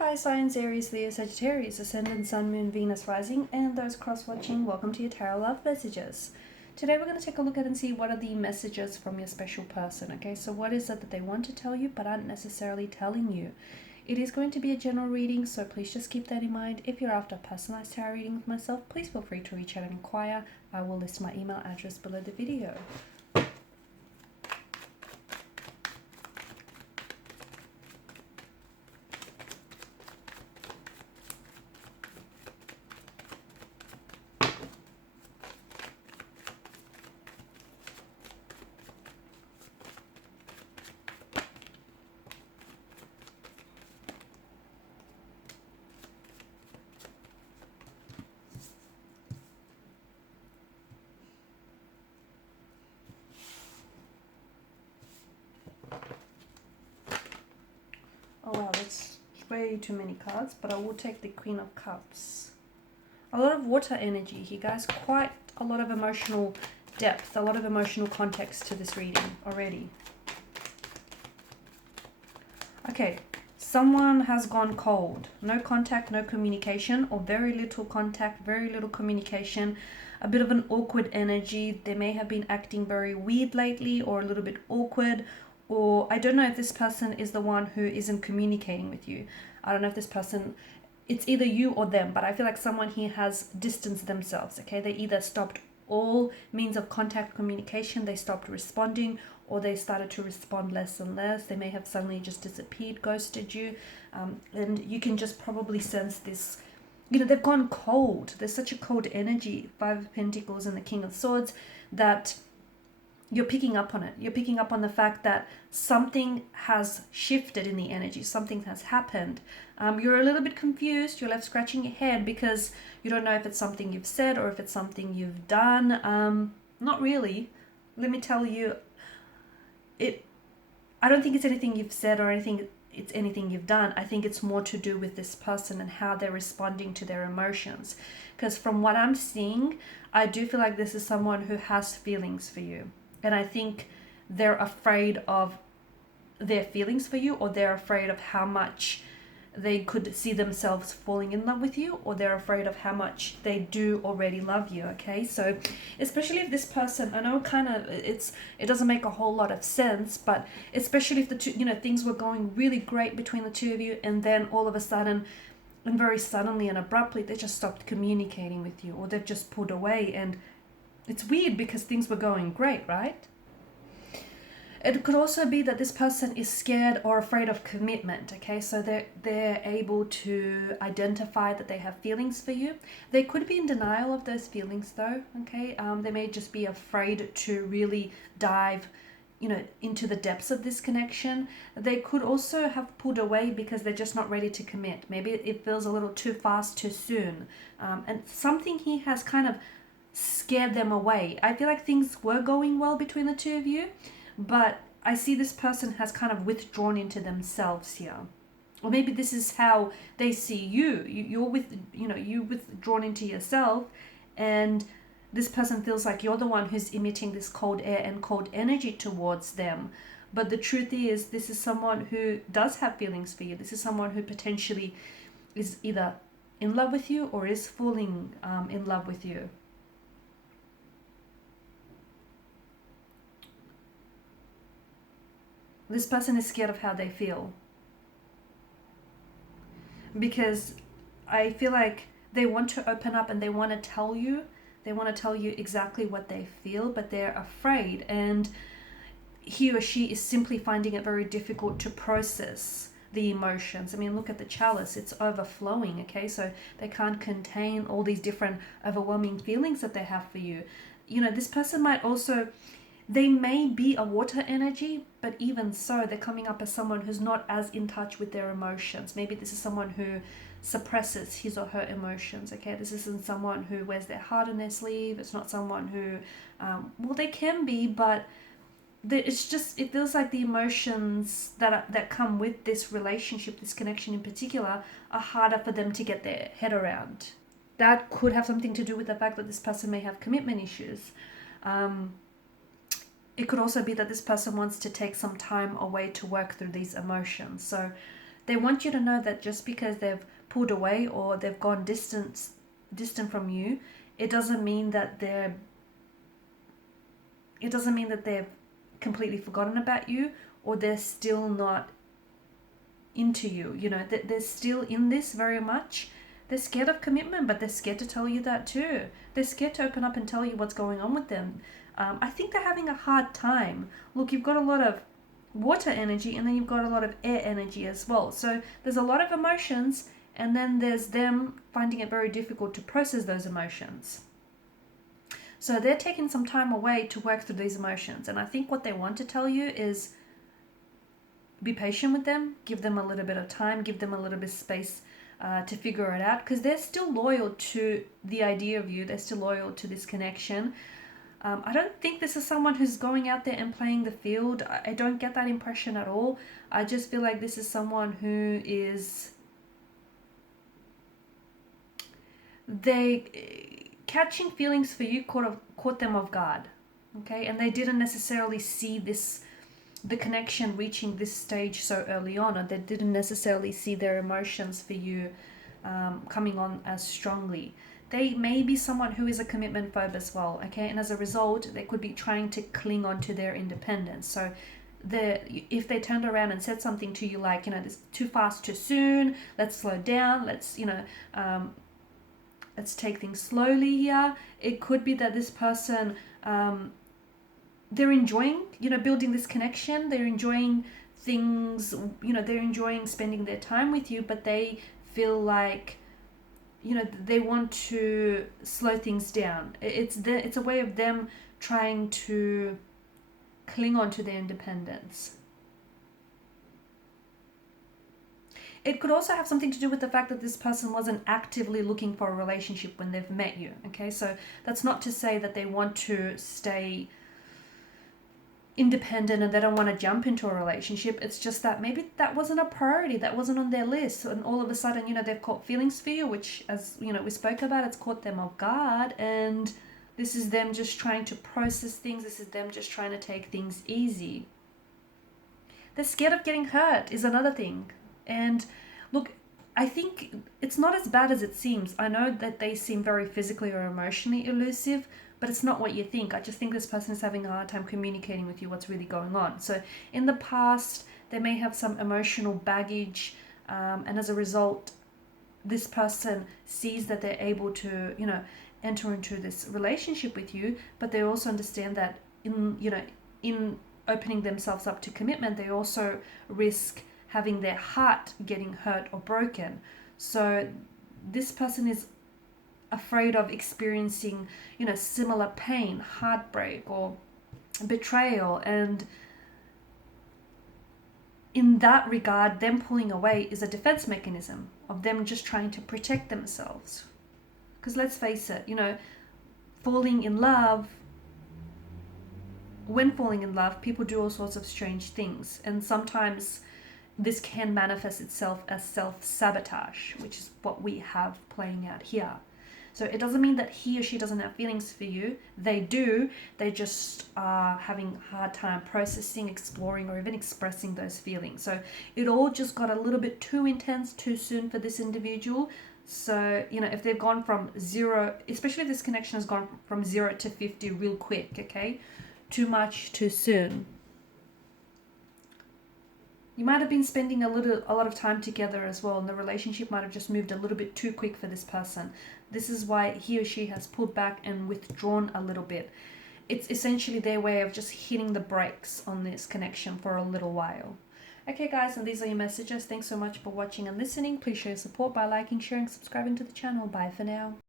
fire signs, Aries, Leo, Sagittarius, Ascendant, Sun, Moon, Venus, Rising, and those cross-watching, welcome to your tarot love messages. Today we're going to take a look at and see what are the messages from your special person, okay? So what is it that they want to tell you but aren't necessarily telling you? It is going to be a general reading, so please just keep that in mind. If you're after a personalized tarot reading with myself, please feel free to reach out and inquire. I will list my email address below the video. Oh wow, that's way too many cards, but I will take the Queen of Cups. A lot of water energy here, guys. Quite a lot of emotional depth, a lot of emotional context to this reading already. Okay, someone has gone cold. No contact, no communication, or very little contact, very little communication. A bit of an awkward energy. They may have been acting very weird lately or a little bit awkward. Or I don't know if this person is the one who isn't communicating with you. I don't know if this person, it's either you or them, but I feel like someone here has distanced themselves, okay? They either stopped all means of contact communication, they stopped responding, or they started to respond less and less. They may have suddenly just disappeared, ghosted you, and you can just probably sense this, you know, they've gone cold. There's such a cold energy, Five of Pentacles and the King of Swords, that you're picking up on it. You're picking up on the fact that something has shifted in the energy. Something has happened. You're a little bit confused. You're left scratching your head because you don't know if it's something you've said or if it's something you've done. Not really. Let me tell you, I don't think it's anything you've said or anything. It's anything you've done. I think it's more to do with this person and how they're responding to their emotions. Because from what I'm seeing, I do feel like this is someone who has feelings for you. And I think they're afraid of their feelings for you, or they're afraid of how much they could see themselves falling in love with you, or they're afraid of how much they do already love you, okay? So especially if this person, I know kind of it doesn't make a whole lot of sense, but especially if the two, you know, things were going really great between the two of you, and then all of a sudden, and very suddenly and abruptly, they just stopped communicating with you, or they've just pulled away. And it's weird because things were going great, right? It could also be that this person is scared or afraid of commitment, okay? So they're able to identify that they have feelings for you. They could be in denial of those feelings though, okay? They may just be afraid to really dive, you know, into the depths of this connection. They could also have pulled away because they're just not ready to commit. Maybe it feels a little too fast, too soon. And something here has kind of scared them away. I feel like things were going well between the two of you, but I see this person has kind of withdrawn into themselves here. Or maybe this is how they see you. You're withdrawn into yourself, and this person feels like you're the one who's emitting this cold air and cold energy towards them. But the truth is, this is someone who does have feelings for you. This is someone who potentially is either in love with you or is falling in love with you. This person is scared of how they feel. Because I feel like they want to open up and they want to tell you. They want to tell you exactly what they feel, but they're afraid. And he or she is simply finding it very difficult to process the emotions. I mean, look at the chalice. It's overflowing, okay? So they can't contain all these different overwhelming feelings that they have for you. You know, this person might also... They may be a water energy, but even so, they're coming up as someone who's not as in touch with their emotions. Maybe this is someone who suppresses his or her emotions, okay? This isn't someone who wears their heart on their sleeve. It's not someone who, well, they can be, but it's just, it feels like the emotions that come with this relationship, this connection in particular, are harder for them to get their head around. That could have something to do with the fact that this person may have commitment issues. It could also be that this person wants to take some time away to work through these emotions. So They want you to know that just because they've pulled away or they've gone distant from you, it doesn't mean that they've completely forgotten about you, or they're still not into you. You know, they're still in this very much. They're scared of commitment, but they're scared to tell you that too. They're scared to open up and tell you what's going on with them. I think they're having a hard time. Look, you've got a lot of water energy, and then you've got a lot of air energy as well. So there's a lot of emotions, and then there's them finding it very difficult to process those emotions. So they're taking some time away to work through these emotions. And I think what they want to tell you is be patient with them, give them a little bit of time, give them a little bit of space to figure it out, because they're still loyal to the idea of you. They're still loyal to this connection. I don't think this is someone who's going out there and playing the field. I don't get that impression at all. I just feel like this is someone who is... catching feelings for you caught them off guard, okay? And they didn't necessarily see the connection reaching this stage so early on, or they didn't necessarily see their emotions for you coming on as strongly. They may be someone who is a commitment phobe as well, okay? And as a result, they could be trying to cling on to their independence. So if they turned around and said something to you like, you know, this too fast, too soon, let's slow down, let's, you know, let's take things slowly here. It could be that this person, they're enjoying, you know, building this connection. They're enjoying things, you know, they're enjoying spending their time with you, but they feel like, you know, they want to slow things down. It's a way of them trying to cling on to their independence. It could also have something to do with the fact that this person wasn't actively looking for a relationship when they've met you, okay? So that's not to say that they want to stay independent and they don't want to jump into a relationship. It's just that maybe that wasn't a priority, that wasn't on their list, and all of a sudden, you know, they've caught feelings for you, which, as you know, we spoke about, it's caught them off guard, and this is them just trying to process things. This is them just trying to take things easy. They're scared of getting hurt is another thing. And look, I think it's not as bad as it seems. I know that they seem very physically or emotionally elusive, but it's not what you think. I just think this person is having a hard time communicating with you what's really going on. So in the past, they may have some emotional baggage, and as a result, this person sees that they're able to, you know, enter into this relationship with you, but they also understand that in opening themselves up to commitment, they also risk having their heart getting hurt or broken. So this person is afraid of experiencing, you know, similar pain, heartbreak, or betrayal. And in that regard, them pulling away is a defense mechanism of them just trying to protect themselves. Because let's face it, you know, falling in love, when falling in love, people do all sorts of strange things. And sometimes this can manifest itself as self-sabotage, which is what we have playing out here. So it doesn't mean that he or she doesn't have feelings for you. They do. They just are having a hard time processing, exploring, or even expressing those feelings. So it all just got a little bit too intense too soon for this individual. So, you know, if they've gone from 0, especially if this connection has gone from 0 to 50 real quick, okay? Too much, too soon. You might have been spending a lot of time together as well, and the relationship might have just moved a little bit too quick for this person. This is why he or she has pulled back and withdrawn a little bit. It's essentially their way of just hitting the brakes on this connection for a little while. Okay guys, and these are your messages. Thanks so much for watching and listening. Please show your support by liking, sharing, subscribing to the channel. Bye for now.